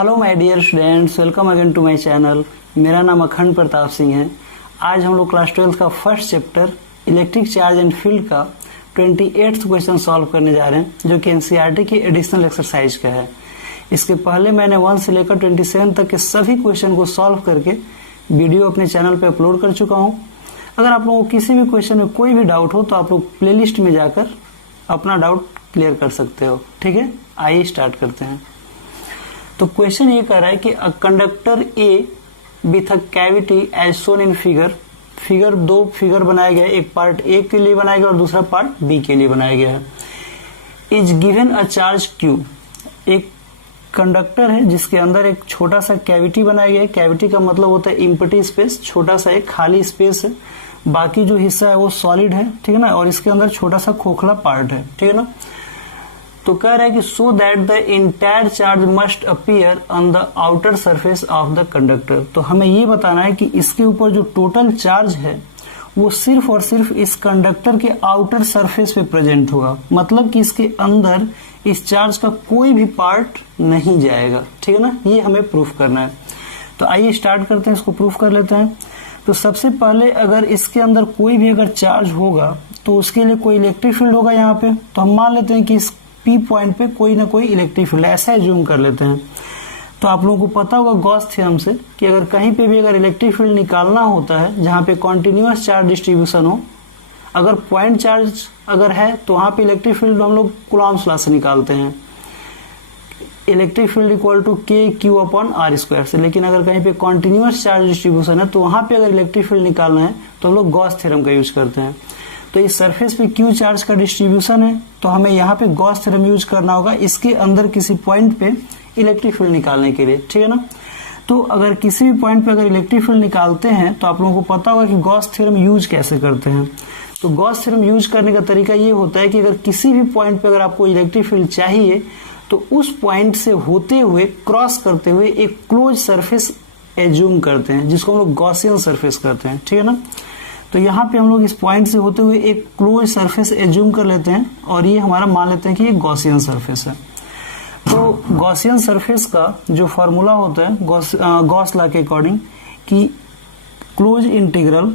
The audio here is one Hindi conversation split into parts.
Hello my dear students, welcome again to my channel. मेरा नाम अखंड प्रताप सिंह है। आज हम लोग क्लास 12 का first chapter electric charge and field का 28th क्वेश्चन सॉल्व करने जा रहे हैं, जो कि एनसीईआरटी की एडिशनल एक्सरसाइज का है। इसके पहले मैंने 1 से लेकर 27 तक के सभी क्वेश्चन को सॉल्व करके वीडियो अपने चैनल पर अपलोड कर चुका हूँ। अगर आप लोगों को किसी भी क्वेश्चन में कोई भी डाउट हो तो आप लोग प्लेलिस्ट में जाकर अपना डाउट क्लियर कर सकते हो। ठीक है, आइए स्टार्ट करते हैं। तो क्वेश्चन ये कह रहा है कि a conductor A with a cavity as shown in figure दो फिगर बनाया गया है। एक पार्ट ए के लिए बनाया गया और दूसरा पार्ट बी के लिए बनाया गया है। Is given a charge Q, एक कंडक्टर है जिसके अंदर एक छोटा सा कैविटी बनाया गया है। कैविटी का मतलब होता है इम्पटी स्पेस, छोटा सा एक खाली स्पेस है, बाकी जो हिस्सा है वो सॉलिड है। ठीक है ना, और इसके अंदर छोटा सा खोखला पार्ट है। ठीक है ना, तो कह रहा है कि so that the entire charge must appear on the outer surface of the conductor. तो हमें ये बताना है कि इसके ऊपर जो टोटल चार्ज है वो सिर्फ और सिर्फ इस कंडक्टर के आउटर सरफेस पे प्रेजेंट होगा, मतलब कि इसके अंदर इस चार्ज का कोई भी पार्ट नहीं जाएगा। ठीक है ना, ये हमें प्रूफ करना है। तो आइए स्टार्ट करते हैं, इसको प्रूफ कर लेते हैं। तो सबसे पहले अगर इसके अंदर कोई भी अगर चार्ज होगा तो उसके लिए कोई इलेक्ट्रिक फील्ड होगा यहाँ पे। तो हम मान लेते हैं कि इस पी पॉइंट पे कोई ना कोई इलेक्ट्रिक फील्ड, ऐसा एज्यूम कर लेते हैं। तो आप लोगों को पता होगा गॉस थ्योरम से कि अगर कहीं पे भी अगर इलेक्ट्रिक फील्ड निकालना होता है जहां पे कॉन्टिन्यूअस चार्ज डिस्ट्रीब्यूशन हो, अगर पॉइंट चार्ज अगर है तो वहां पे इलेक्ट्रिक फील्ड हम लोग कूलॉम्स लॉ से निकालते हैं, इलेक्ट्रिक फील्ड इक्वल टू के क्यू अपॉन आर स्क्वायर से। लेकिन अगर कहीं पे कॉन्टिन्यूअस चार्ज डिस्ट्रीब्यूशन है तो वहां पे अगर इलेक्ट्रिक फील्ड निकालना है तो हम लोग गॉस थ्योरम का यूज करते हैं। तो इस सरफेस पे क्यू चार्ज का डिस्ट्रीब्यूशन है तो हमें यहाँ पे गॉस थ्योरम यूज करना होगा इसके अंदर किसी पॉइंट पे इलेक्ट्रिक फील्ड निकालने के लिए। ठीक है ना, तो अगर किसी भी पॉइंट पे अगर इलेक्ट्रिक फील्ड निकालते हैं तो आप लोगों को पता होगा कि गॉस थ्योरम यूज कैसे करते हैं। तो गॉस थ्योरम यूज करने का तरीका ये होता है कि अगर किसी भी पॉइंट पे अगर आपको इलेक्ट्रिक फील्ड चाहिए तो उस पॉइंट से होते हुए क्रॉस करते हुए एक क्लोज सरफेस एज्यूम करते हैं, जिसको हम लोग गॉसियन सरफेस करते हैं। ठीक है ना, तो यहाँ पे हम लोग इस पॉइंट से होते हुए एक क्लोज सरफेस एज्यूम कर लेते हैं और ये हमारा मान लेते हैं कि ये गॉसियन सरफेस है। तो गॉसियन सरफेस का जो फॉर्मूला होता है गॉस लॉ के अकॉर्डिंग कि close integral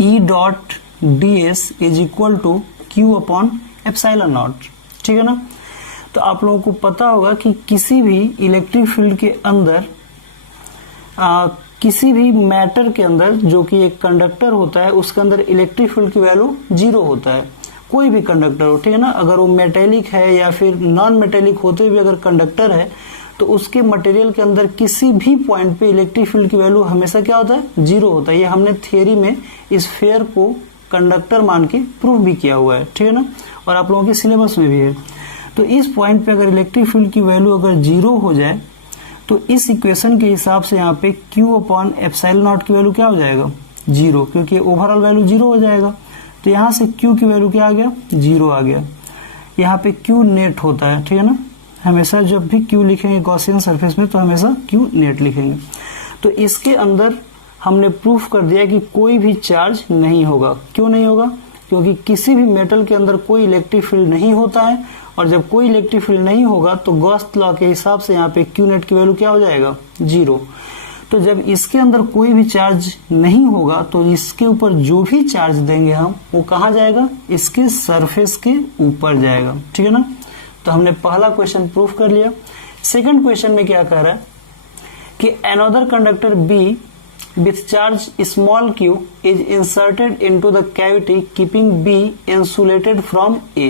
E dot D S is equal to Q upon epsilon naught. ठीक है ना, तो आप लोगों को पता होगा कि किसी भी इलेक्ट्रिक फील्ड के अंदर किसी भी मैटर के अंदर जो कि एक कंडक्टर होता है उसके अंदर इलेक्ट्रिक फील्ड की वैल्यू 0 होता है। कोई भी कंडक्टर हो, ठीक है ना, अगर वो मेटेलिक है या फिर नॉन मेटेलिक होते हुए अगर कंडक्टर है तो उसके मटेरियल के अंदर किसी भी पॉइंट पे इलेक्ट्रिक फील्ड की वैल्यू हमेशा क्या होता है, 0 होता है। ये हमने थियरी में इस फेयर को कंडक्टर मान के प्रूव भी किया हुआ है। ठीक है ना, और आप लोगों के सिलेबस में भी है। तो इस पॉइंट पे अगर इलेक्ट्रिक फील्ड की वैल्यू अगर 0 हो जाए तो इस इक्वेशन के हिसाब से यहाँ पे Q अपॉन एप्सिलॉन नॉट की वैल्यू क्या हो जाएगा, 0, क्योंकि ओवरऑल वैल्यू 0 हो जाएगा। तो यहाँ से Q की वैल्यू क्या आ गया, 0 आ गया। यहाँ पे Q नेट होता है। ठीक है ना, हमेशा जब भी Q लिखेंगे गॉसियन सरफेस में तो हमेशा Q नेट लिखेंगे। तो इसके अंदर हमने प्रूफ कर दिया कि कोई भी चार्ज नहीं होगा। क्यों नहीं होगा, क्योंकि किसी भी मेटल के अंदर कोई इलेक्ट्रिक फील्ड नहीं होता है, और जब कोई इलेक्ट्रिक फील्ड नहीं होगा तो गॉस लॉ के हिसाब से यहाँ पे क्यू नेट की वैल्यू क्या हो जाएगा, 0। तो जब इसके अंदर कोई भी चार्ज नहीं होगा तो इसके ऊपर जो भी चार्ज देंगे हम वो कहाँ जाएगा, इसके सरफेस के ऊपर जाएगा। ठीक है ना, तो हमने पहला क्वेश्चन प्रूफ कर लिया। सेकंड क्वेश्चन में क्या कह रहा है कि another conductor B with charge small q is inserted into the cavity keeping B insulated from A।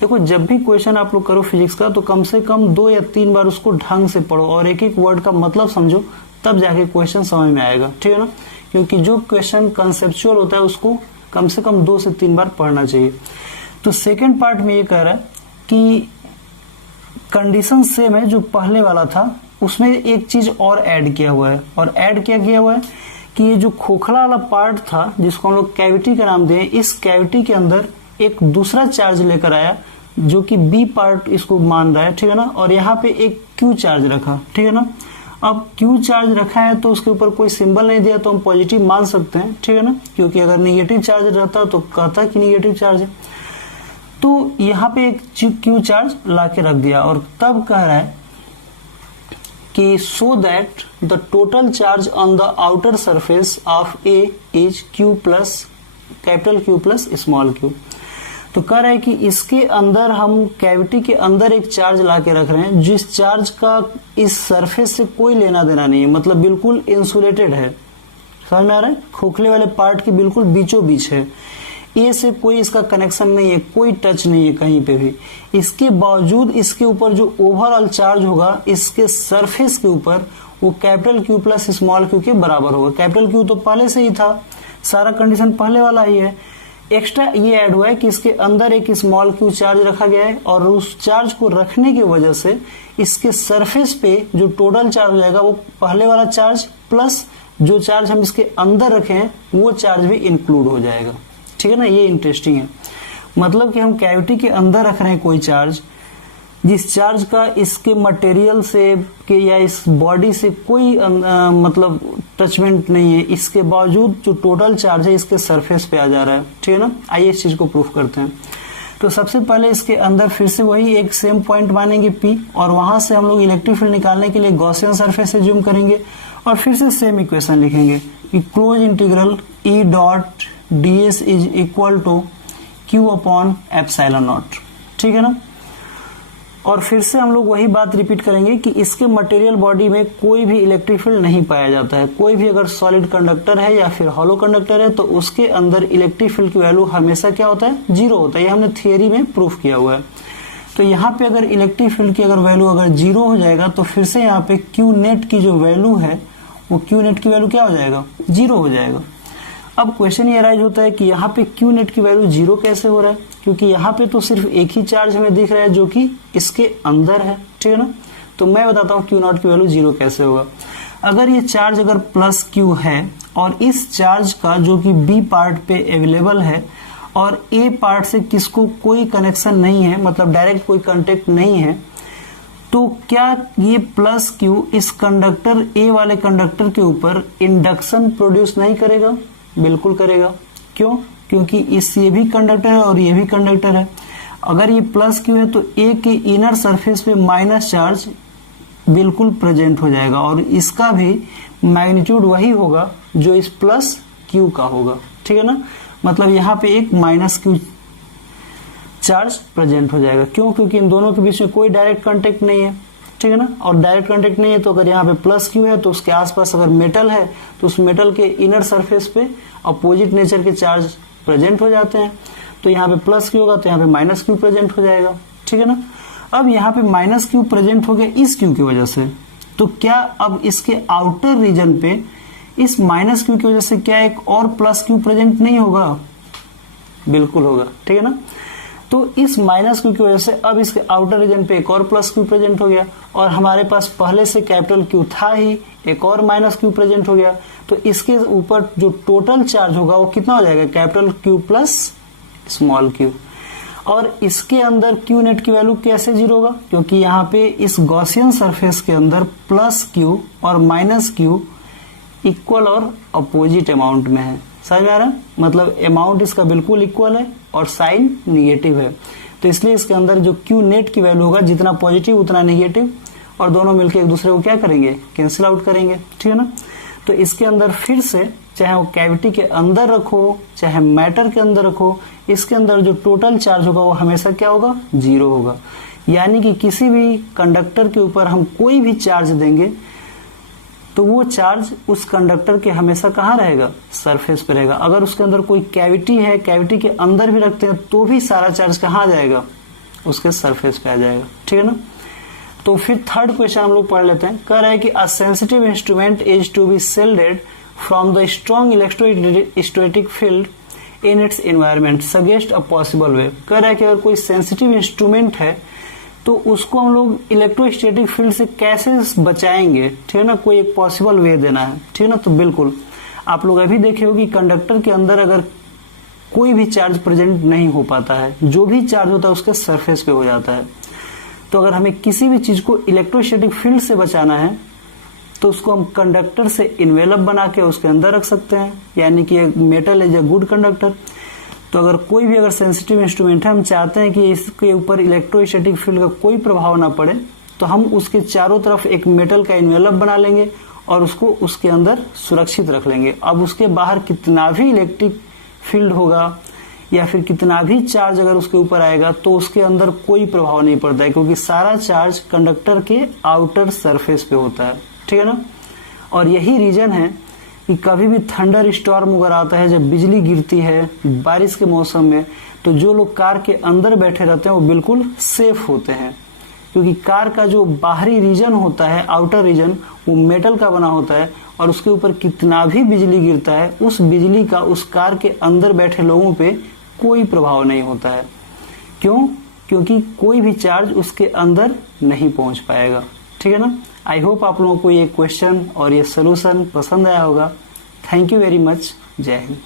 देखो, जब भी क्वेश्चन आप लोग करो फिजिक्स का तो कम से कम 2 या 3 बार उसको ढंग से पढ़ो और एक एक वर्ड का मतलब समझो, तब जाके क्वेश्चन समझ में आएगा। ठीक है ना, क्योंकि जो क्वेश्चन कंसेप्चुअल होता है उसको कम से कम 2 से 3 बार पढ़ना चाहिए। तो सेकेंड पार्ट में ये कह रहा है कि कंडीशन सेम है जो पहले वाला था, उसमें एक चीज और ऐड किया हुआ है। और ऐड क्या किया हुआ है कि ये जो खोखला वाला पार्ट था जिसको हम लोग कैविटी का नाम दें, इस कैविटी के अंदर एक दूसरा चार्ज लेकर आया जो कि बी पार्ट इसको मान रहा है। ठीक है ना, और यहाँ पे एक क्यू चार्ज रखा। ठीक है ना, अब क्यू चार्ज रखा है तो उसके ऊपर कोई सिंबल नहीं दिया तो हम पॉजिटिव मान सकते हैं। ठीक है ना, क्योंकि अगर निगेटिव चार्ज रहता तो कहता कि निगेटिव चार्ज है। तो यहाँ पे एक क्यू चार्ज ला के रख दिया और तब कह रहा है कि so that the total charge on the outer surface of A is Q plus capital Q plus small q। तो कह रहा है कि इसके अंदर हम कैविटी के अंदर एक चार्ज ला के रख रहे हैं जिस चार्ज का इस सरफेस से कोई लेना देना नहीं है, मतलब बिल्कुल इंसुलेटेड है। समझ में आ रहा है? खोखले वाले पार्ट के बिल्कुल बीचों बीच है, ए से कोई इसका कनेक्शन नहीं है, कोई टच नहीं है कहीं पे भी। इसके बावजूद इसके ऊपर जो ओवरऑल चार्ज होगा इसके सरफेस के ऊपर वो capital Q plus small q के बराबर होगा। कैपिटल Q तो पहले से ही था, सारा कंडीशन पहले वाला ही है। एक्स्ट्रा ये ऐड हुआ है कि इसके अंदर एक स्मॉल q चार्ज रखा गया है और उस चार्ज को रखने की वजह से इसके सरफेस पे जो टोटल चार्ज हो जाएगा वो पहले वाला चार्ज प्लस जो चार्ज हम इसके अंदर रखे हैं वो चार्ज भी इंक्लूड हो जाएगा। ठीक है ना, ये इंटरेस्टिंग है। मतलब कि हम कैविटी के अंदर रख रहे हैं कोई चार्ज जिस चार्ज का इसके मटेरियल से के या इस बॉडी से कोई मतलब टचमेंट नहीं है, इसके बावजूद जो टोटल चार्ज है इसके सरफेस पे आ जा रहा है। ठीक है ना, आइए इस चीज को प्रूफ करते हैं। तो सबसे पहले इसके अंदर फिर से वही एक सेम पॉइंट मानेंगे P और वहां से हम लोग इलेक्ट्रिक फील्ड निकालने के लिए गॉसियन सरफेस से जूम करेंगे और फिर से सेम इक्वेशन लिखेंगे कि close integral E dot ds is equal to Q upon epsilon naught. ठीक है ना, और फिर से हम लोग वही बात रिपीट करेंगे कि इसके मटेरियल बॉडी में कोई भी इलेक्ट्रिक फील्ड नहीं पाया जाता है। कोई भी अगर सॉलिड कंडक्टर है या फिर हॉलो कंडक्टर है तो उसके अंदर इलेक्ट्रिक फील्ड की वैल्यू हमेशा क्या होता है? जीरो होता है। ये हमने थियरी में प्रूफ किया हुआ है। तो यहाँ पे अगर इलेक्ट्रिक फील्ड की अगर वैल्यू अगर जीरो हो जाएगा तो फिर से यहाँ पे क्यू नेट की जो वैल्यू है वो क्यू नेट की वैल्यू क्या हो जाएगा? जीरो हो जाएगा। अब क्वेश्चन ये राइज होता है कि यहाँ पे क्यू नेट की वैल्यू जीरो कैसे हो रहा है? क्योंकि यहाँ पे तो सिर्फ एक ही चार्ज हमें दिख रहा है जो कि इसके अंदर है। ठीक है ना, तो मैं बताता हूँ क्यू नॉट की वैल्यू जीरो कैसे होगा। अगर ये चार्ज अगर प्लस क्यू है और इस चार्ज का जो कि बी पार्ट पे अवेलेबल है और ए पार्ट से किसको कोई कनेक्शन नहीं है, मतलब डायरेक्ट कोई कांटेक्ट नहीं है, तो क्या ये प्लस क्यू इस कंडक्टर ए वाले कंडक्टर के ऊपर इंडक्शन प्रोड्यूस नहीं करेगा? बिल्कुल करेगा। क्यों? क्योंकि ये भी कंडक्टर है और ये भी कंडक्टर है। अगर ये प्लस क्यू है तो ए के इनर सरफेस पे माइनस चार्ज बिल्कुल प्रेजेंट हो जाएगा और इसका भी मैग्नीट्यूड वही होगा जो इस प्लस क्यू का होगा। ठीक है ना, मतलब यहाँ पे एक माइनस क्यू चार्ज प्रेजेंट हो जाएगा। क्यों? क्योंकि इन दोनों के बीच में कोई डायरेक्ट कांटेक्ट नहीं है। ठीक है ना, और डायरेक्ट कांटेक्ट नहीं है तो अगर यहाँ पे प्लस क्यू है तो उसके आसपास अगर मेटल है तो उस मेटल के इनर सरफेस पे अपोजिट नेचर के चार्ज प्रेजेंट हो जाते हैं। तो यहाँ पे प्लस क्यू होगा तो यहाँ पे माइनस क्यू प्रेजेंट हो जाएगा। ठीक है ना, अब यहाँ पे माइनस क्यू प्रेजेंट हो गया इस क्यू की वजह से, तो क्या अब इसके आउटर रीजन पे इस माइनस क्यू की वजह से क्या एक और प्लस क्यू प्रेजेंट नहीं होगा? बिल्कुल होगा। ठीक है ना, तो इस माइनस क्यू की वजह से अब इसके आउटर रीजन पे एक और प्लस क्यू प्रेजेंट हो गया और हमारे पास पहले से कैपिटल क्यू था ही, एक और माइनस क्यू प्रेजेंट हो गया। तो इसके ऊपर जो टोटल चार्ज होगा वो कितना हो जाएगा? Capital Q plus small Q. और इसके अंदर क्यू नेट की वैल्यू कैसे जीरो होगा? क्योंकि यहाँ पे इस गॉसियन सरफेस के अंदर प्लस क्यू और माइनस क्यू इक्वल और अपोजिट अमाउंट में है। समझ में आ रहा है? मतलब अमाउंट इसका बिल्कुल इक्वल है और साइन निगेटिव है, तो इसलिए इसके अंदर जो क्यू नेट की वैल्यू होगा जितना पॉजिटिव उतना निगेटिव और दोनों मिलकर एक दूसरे को क्या करेंगे? कैंसिल आउट करेंगे। ठीक है ना, तो इसके अंदर फिर से चाहे वो कैविटी के अंदर रखो चाहे मैटर के अंदर रखो, इसके अंदर जो टोटल चार्ज होगा वो हमेशा क्या होगा? जीरो होगा। यानी कि किसी भी कंडक्टर के ऊपर हम कोई भी चार्ज देंगे तो वो चार्ज उस कंडक्टर के हमेशा कहाँ रहेगा? सरफेस पे रहेगा। अगर उसके अंदर कोई कैविटी है, कैविटी के अंदर भी रखते हैं तो भी सारा चार्ज कहाँ आ जाएगा? उसके सरफेस पे आ जाएगा। ठीक है ना, तो फिर थर्ड क्वेश्चन हम लोग पढ़ लेते हैं। कह रहा है कि a sensitive instrument is to be shielded from the strong electrostatic field in its environment suggest a possible way. कह रहा है कि अगर कोई सेंसिटिव इंस्ट्रूमेंट है तो उसको हम लोग इलेक्ट्रोस्टैटिक फील्ड से कैसे बचाएंगे? ठीक है ना, कोई एक पॉसिबल वे देना है। ठीक है ना, तो बिल्कुल आप लोग अभी देखे हो कि कंडक्टर के अंदर अगर कोई भी चार्ज प्रेजेंट नहीं हो पाता है, जो भी चार्ज होता है उसके सरफेस पे हो जाता है। तो अगर हमें किसी भी चीज को इलेक्ट्रोस्टैटिक फील्ड से बचाना है तो उसको हम कंडक्टर से इन्वेलप बना के उसके अंदर रख सकते हैं, यानी कि metal is a good conductor. तो अगर कोई भी अगर सेंसिटिव इंस्ट्रूमेंट है, हम चाहते हैं कि इसके ऊपर इलेक्ट्रोस्टैटिक फील्ड का कोई प्रभाव ना पड़े, तो हम उसके चारों तरफ एक मेटल का इन्वेलप बना लेंगे और उसको उसके अंदर सुरक्षित रख लेंगे। अब उसके बाहर कितना भी इलेक्ट्रिक फील्ड होगा या फिर कितना भी चार्ज अगर उसके ऊपर आएगा तो उसके अंदर कोई प्रभाव नहीं पड़ता है, क्योंकि सारा चार्ज कंडक्टर के आउटर सरफेस पे होता है। ठीक है ना। और यही रीजन है कि कभी भी थंडर स्टॉर्म अगर आता है, जब बिजली गिरती है बारिश के मौसम में, तो जो लोग कार के अंदर बैठे रहते हैं वो बिल्कुल सेफ होते हैं, क्योंकि कार का जो बाहरी रीजन होता है, आउटर रीजन, वो मेटल का बना होता है और उसके ऊपर कितना भी बिजली गिरता है उस बिजली का उस कार के अंदर बैठे लोगों पे कोई प्रभाव नहीं होता है। क्यों? क्योंकि कोई भी चार्ज उसके अंदर नहीं पहुंच पाएगा। ठीक है ना। आई होप आप लोगों को ये क्वेश्चन और ये सोल्यूशन पसंद आया होगा। Thank you very much. जय हिंद।